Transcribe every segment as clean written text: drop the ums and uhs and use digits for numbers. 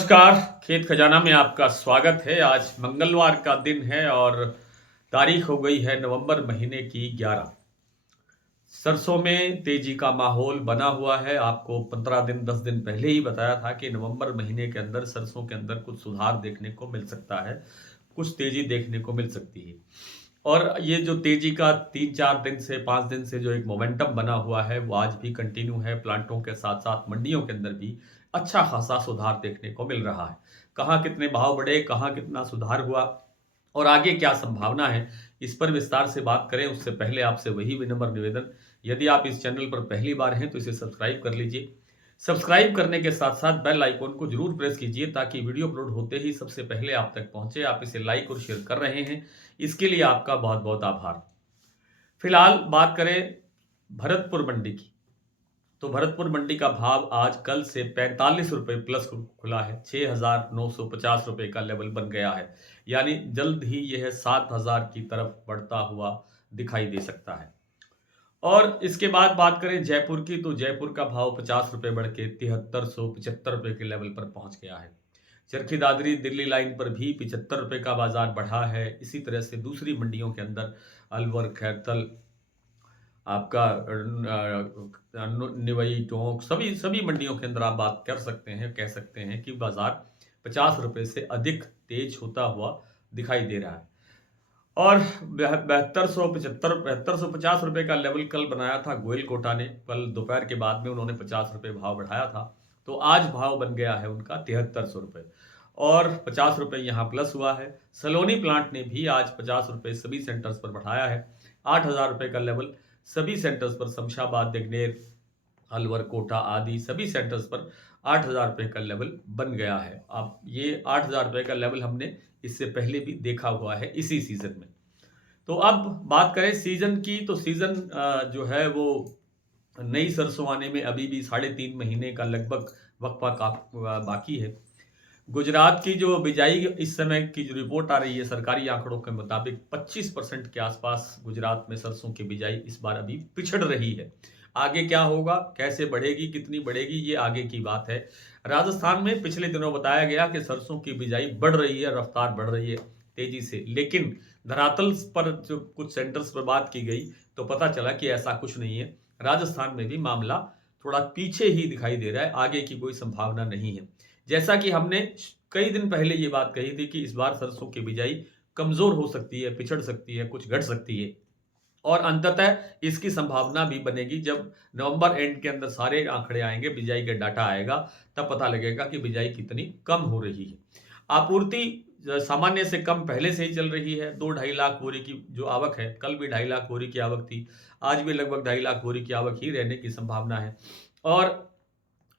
नमस्कार, खेत खजाना में आपका स्वागत है। आज मंगलवार का दिन है और तारीख हो गई है नवंबर महीने की 11। सरसों में तेजी का माहौल बना हुआ है। आपको 15 दिन 10 दिन पहले ही बताया था कि नवंबर महीने के अंदर सरसों के अंदर कुछ सुधार देखने को मिल सकता है, कुछ तेजी देखने को मिल सकती है। और ये जो तेजी का 3-4 दिन से 5 दिन से जो एक मोमेंटम बना हुआ है, वो आज भी कंटिन्यू है। प्लांटों के साथ-साथ मंडियों के अंदर भी अच्छा खासा सुधार देखने को मिल रहा है। कहाँ कितने भाव बढ़े, कहाँ कितना सुधार हुआ और आगे क्या संभावना है, इस पर विस्तार से बात करें उससे पहले आपसे वही विनम्र निवेदन, यदि आप इस चैनल पर पहली बार हैं तो इसे सब्सक्राइब कर लीजिए। सब्सक्राइब करने के साथ-साथ बेल आइकन को ज़रूर प्रेस कीजिए ताकि वीडियो अपलोड होते ही सबसे पहले आप तक पहुँचे। आप इसे लाइक और शेयर कर रहे हैं, इसके लिए आपका बहुत-बहुत आभार। फिलहाल बात करें भरतपुर मंडी की, तो भरतपुर मंडी का भाव आज कल से 45 रुपए प्लस खुला है। 6,950 रुपए का लेवल बन गया है, यानी जल्द ही यह 7,000 की तरफ बढ़ता हुआ दिखाई दे सकता है। और इसके बाद बात करें जयपुर की, तो जयपुर का भाव 50 रुपए बढ़ के 7375 रुपए के लेवल पर पहुंच गया है। चरखी दादरी दिल्ली लाइन पर भी 75 रुपए का बाजार बढ़ा है। इसी तरह से दूसरी मंडियों के अंदर अलवर, खैरतल, आपका निवई, टोंक, सभी सभी मंडियों के अंदर आप बात कर सकते हैं, कह सकते हैं कि बाजार 50 रुपए से अधिक तेज होता हुआ दिखाई दे रहा है। और 7250 रुपए का लेवल कल बनाया था गोयल कोटा ने। कल दोपहर के बाद में उन्होंने 50 रुपए भाव बढ़ाया था, तो आज भाव बन गया है उनका 7300 रुपए और 50 रुपए यहाँ प्लस हुआ है। सलोनी प्लांट ने भी आज 50 रुपए सभी सेंटर्स पर बढ़ाया है। 8,000 रुपए का लेवल सभी सेंटर्स पर, शमशाबाद, दिग्नेर, अलवर, कोटा आदि सभी सेंटर्स पर 8,000 रुपए का लेवल बन गया है। अब ये 8,000 रुपए का लेवल हमने इससे पहले भी देखा हुआ है इसी सीजन में। तो अब बात करें सीजन की, तो सीजन जो है वो नई सरसों आने में अभी भी 3.5 महीने का लगभग वक्फा बाकी है। गुजरात की जो बिजाई इस समय की जो रिपोर्ट आ रही है सरकारी आंकड़ों के मुताबिक 25% के आसपास गुजरात में सरसों की बिजाई इस बार अभी पिछड़ रही है। आगे क्या होगा, कैसे बढ़ेगी, कितनी बढ़ेगी, ये आगे की बात है। राजस्थान में पिछले दिनों बताया गया कि सरसों की बिजाई बढ़ रही है, रफ्तार बढ़ रही है तेजी से, लेकिन धरातल पर जो कुछ सेंटर्स पर बात की गई तो पता चला कि ऐसा कुछ नहीं है। राजस्थान में भी मामला थोड़ा पीछे ही दिखाई दे रहा है, आगे की कोई संभावना नहीं है। जैसा कि हमने कई दिन पहले ये बात कही थी कि इस बार सरसों की बिजाई कमजोर हो सकती है, पिछड़ सकती है, कुछ घट सकती है और अंततः इसकी संभावना भी बनेगी जब नवंबर एंड के अंदर सारे आंकड़े आएंगे, बिजाई का डाटा आएगा, तब पता लगेगा कि बिजाई कितनी कम हो रही है। आपूर्ति सामान्य से कम पहले से ही चल रही है। 2-2.5 लाख बोरी की जो आवक है, कल भी 2.5 लाख बोरी की आवक थी, आज भी लगभग 2.5 लाख बोरी की आवक ही रहने की संभावना है। और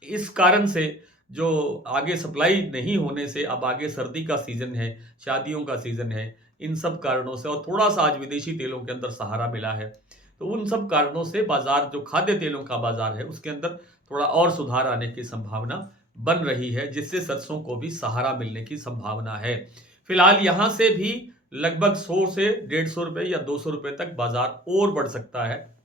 इस कारण से जो आगे सप्लाई नहीं होने से अब आगे सर्दी का सीजन है, शादियों का सीजन है, इन सब कारणों से और थोड़ा-सा आज विदेशी तेलों के अंदर सहारा मिला है। तो उन सब कारणों से बाजार, जो खाद्य तेलों का बाजार है, उसके अंदर थोड़ा और सुधार आने की संभावना बन रही है, जिससे सरसों को भी सहारा मिलने की संभावना है। फिलहाल यहाँ से भी लगभग 100 से 150 रुपए या 200 रुपए तक बाजार और बढ़ सकता है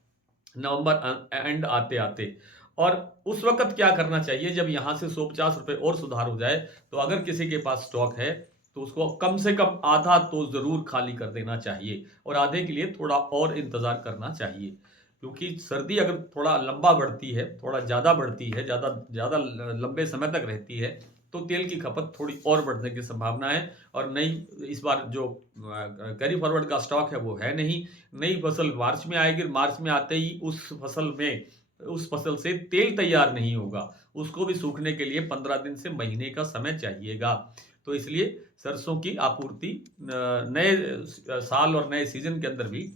नवंबर एंड आते-आते। और उस वक़्त क्या करना चाहिए जब यहाँ से 150 रुपए और सुधार हो जाए, तो अगर किसी के पास स्टॉक है, तो उसको कम से कम आधा तो ज़रूर खाली कर देना चाहिए और आधे के लिए थोड़ा और इंतज़ार करना चाहिए। क्योंकि सर्दी अगर थोड़ा लंबा बढ़ती है, थोड़ा ज़्यादा बढ़ती है, ज़्यादा ज़्यादा ल लंबे समय तक रहती है, तो तेल की खपत थोड़ी और बढ़ने की संभावना है और नई इस बार जो कैरी फॉरवर्ड का स्टॉक है, वो है नहीं। नई फसल मार्च में आएगी, मार्च में आते ही उस फसल से तेल तैयार नहीं होगा, उसको भी सूखने के लिए 15 दिन से महीने का समय चाहिएगा। तो इसलिए सरसों की आपूर्ति नए साल और नए सीजन के अंदर भी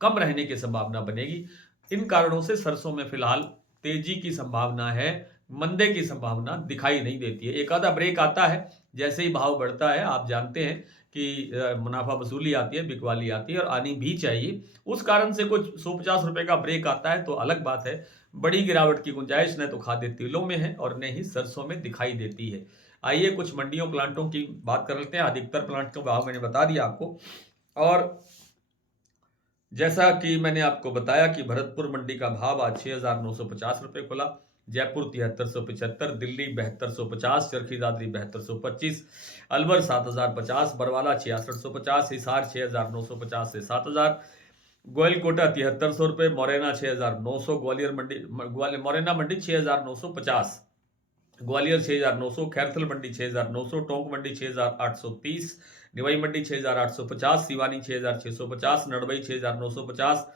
कम रहने की संभावना बनेगी। इन कारणों से सरसों में फिलहाल तेजी की संभावना है, मंदे की संभावना दिखाई नहीं देती है। एक आधा ब्रेक आता है, जैसे ही भाव बढ़ता है, आप जानते हैं कि मुनाफा वसूली आती है, बिकवाली आती है और आनी भी चाहिए। उस कारण से कुछ 150 रुपए का ब्रेक आता है तो अलग बात है। बड़ी गिरावट की गुंजाइश न तो खाद्य तेलों में है और न ही सरसों में दिखाई देती है। आइए कुछ मंडियों, प्लांटों की बात कर लेते हैं। अधिकतर प्लांट का भाव मैंने बता दिया आपको और जैसा कि मैंने आपको बताया कि भरतपुर मंडी का भाव आज 6,950 रुपए खुला। जयपुर 7375, दिल्ली 7250, चरखी दादरी 7225, अलवर 7050, बरवाला 6650, हिसार 6950 से 7000, गोयलकोटा 7300 रुपये, मोरेना 6900, मोरेना मंडी 6950, ग्वालियर 6900, खैरथल मंडी 6900, टोंक मंडी 6830, निवाई मंडी 6850, सिवानी 6650, नड़बई 6950,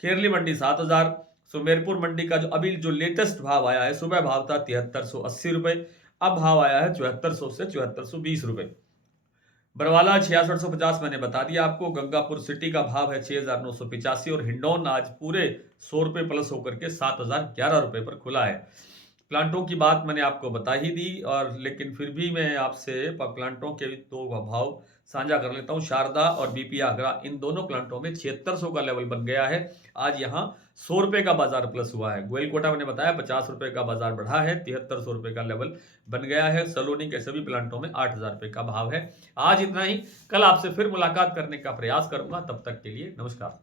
खेरली मंडी 7000, सुमेरपुर मंडी का जो अभी जो लेटेस्ट भाव आया है, सुबह भाव था 7380 रुपये, अब भाव आया है 7400 से 7420 रुपये। बरवाला 6650 मैंने बता दिया आपको, गंगापुर सिटी का भाव है 6985 और हिंडौन आज पूरे 100 रुपये प्लस होकर के 7011 रुपये पर खुला है। प्लांटों की बात मैंने आपको बता ही दी, और लेकिन फिर भी मैं आपसे प्लांटों के दो भाव साझा कर लेता हूं। शारदा और बीपी आगरा, इन दोनों प्लांटों में 7600 का लेवल बन गया है। आज यहां 100 रुपये का बाजार प्लस हुआ है। गोयलकोटा मैंने बताया 50 रुपये का बाजार बढ़ा है, 7300 रुपये का लेवल बन गया है। सलोनी के सभी प्लांटों में 8000 रुपये का भाव है। आज इतना ही, कल आपसे फिर मुलाकात करने का प्रयास करूंगा। तब तक के लिए नमस्कार।